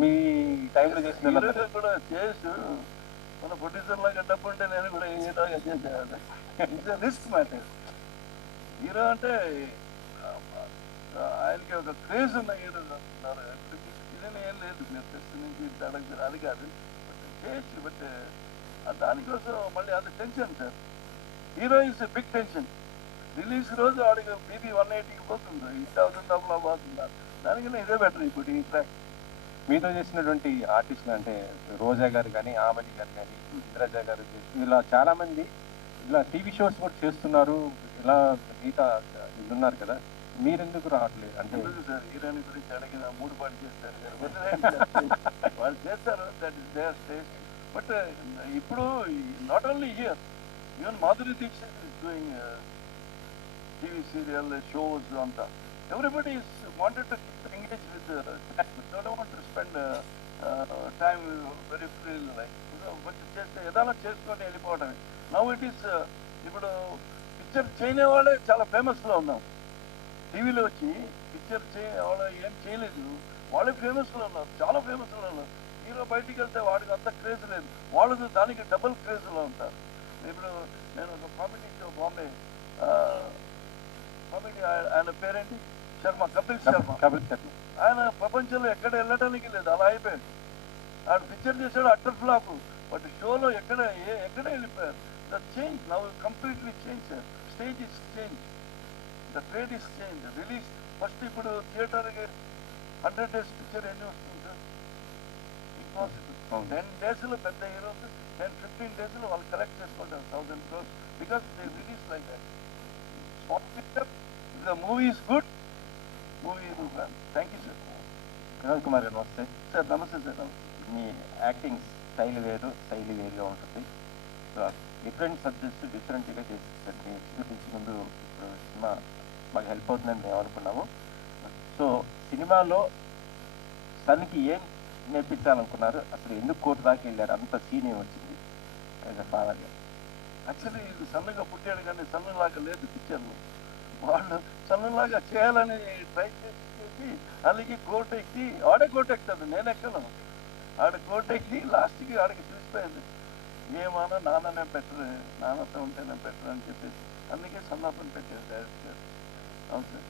మీ టైంలో చేసిన కూడా చేసు. మన ప్రొడ్యూసర్ లాగా డబ్బు ఉంటే నేను కూడా హీరోగా చేసేయాలి ఇట్స్ రిస్క్ మ్యాటర్. హీరో అంటే ఆయనకి ఒక క్రేజ్ ఉన్న హీరో అంటున్నారు ఇదని ఏం లేదు. మీరు టెస్ట్ నుంచి అడగదు అది కాదు. బట్ చేయొచ్చు బట్ దానికోసం మళ్ళీ అది tension sir. Hero is big tension. Release రోజు ఆడికి బీబీ వన్ ఎయిటీకి పోతుంది. ఈ థౌసండ్ డబ్బులు పోతుందా? దానికన్నా ఇదే బెటర్ ఇప్పుడు ఈ ట్రాక్. మీతో చేసినటువంటి ఆర్టిస్టులు అంటే రోజా గారు కానీ ఆమని గారు కానీ ఇంద్రజ గారు ఇలా చాలామంది ఇలా టీవీ షోస్ కూడా చేస్తున్నారు. ఇలా మిగతా ఉన్నారు కదా. మీరెందుకు రావట్లేదు అంటే సార్? హీరోయిన్ గురించి అడిగిన మూడు పాటు చేస్తారు? వాళ్ళు చేస్తారు. That is there stage but ఇప్పుడు not only here even Madhuri Dixit is doing TV serial shows అంతా. Everybody is wanted to engage with don't want to spend time very free life but చేస్తే ఏదైనా చేసుకొని వెళ్ళిపోవడమే now it is ఇప్పుడు picture చేయని వాళ్ళే చాలా ఫేమస్లో ఉన్నాం టీవీలో వచ్చి పిక్చర్ చే వాళ్ళు ఏం చేయలేదు వాళ్ళే ఫేమస్లో ఉన్నారు చాలా ఫేమస్లో ఉన్నారు హీరో బయటికి వెళ్తే వాడికి అంత క్రేజ్ లేదు వాళ్ళు దానికి డబుల్ క్రేజ్లో ఉంటారు ఇప్పుడు నేను ఒక కామెడీ షో బాంబే కామెడీ ఆయన పేరేంటి శర్మ కపిల్ శర్మ. కపిల్ శర్మ. ఆయన ప్రపంచంలో ఎక్కడ వెళ్ళడానికి లేదు అలా అయిపోయాడు ఆయన పిక్చర్ చేశాడు అట్టర్ ఫ్లాప్. బట్ షోలో ఎక్కడ ఎక్కడ వెళ్ళిపోయారు? The change now completely change stage is change the trade is change release first ఇప్పుడు థియేటర్ హండ్రెడ్ డేస్ పిక్చర్ ఎన్ని వస్తుంది సార్? అవును. టెన్ డేస్లో పెద్ద హీరోస్ టెన్ ఫిఫ్టీన్ డేస్లో వాళ్ళు కలెక్ట్ చేసుకుంటారు thousand crores because they release like that small picture the movie is good movie thank you sir Vinod Kumar గారు వస్తే సార్ నమస్తే సార్ నమస్తే మీ యాక్టింగ్ స్టైల్ వేరు శైలి వేరుగా ఉంటుంది సో డిఫరెంట్ సబ్జెక్ట్స్ డిఫరెంట్గా చేసేసారు మీ ముందు ఇప్పుడు సినిమా మాకు హెల్ప్ అవుతుందని మేము అనుకున్నాము. సో సినిమాలో సన్కి ఏం నేర్పించాలనుకున్నారు? అసలు ఎందుకు కోర్టు దాకా వెళ్ళారు? అంత సీన్ వచ్చింది? యాజ్ అ ఫాదర్గా యాక్చువల్లీ ఇది సన్నగా పుట్టాడు కానీ సన్నలాగా లేదు పిక్చర్లో వాళ్ళు సన్నలాగా చేయాలని ట్రై చేసి చేసి అలాగే కోర్టు ఎక్కి ఆడే కోర్టు ఎక్కుతాడు నేను ఎక్కను. ఆడ కోర్టు ఎక్కి లాస్ట్కి ఆడికి చూసిపోయింది. ఏమన్నా నాన్ననే పెట్టరు నాన్నతో ఉంటేనే పెట్టరు అని చెప్పేసి అందుకే సన్నాపం పెట్టారు డైరెక్ట్ అవును సార్.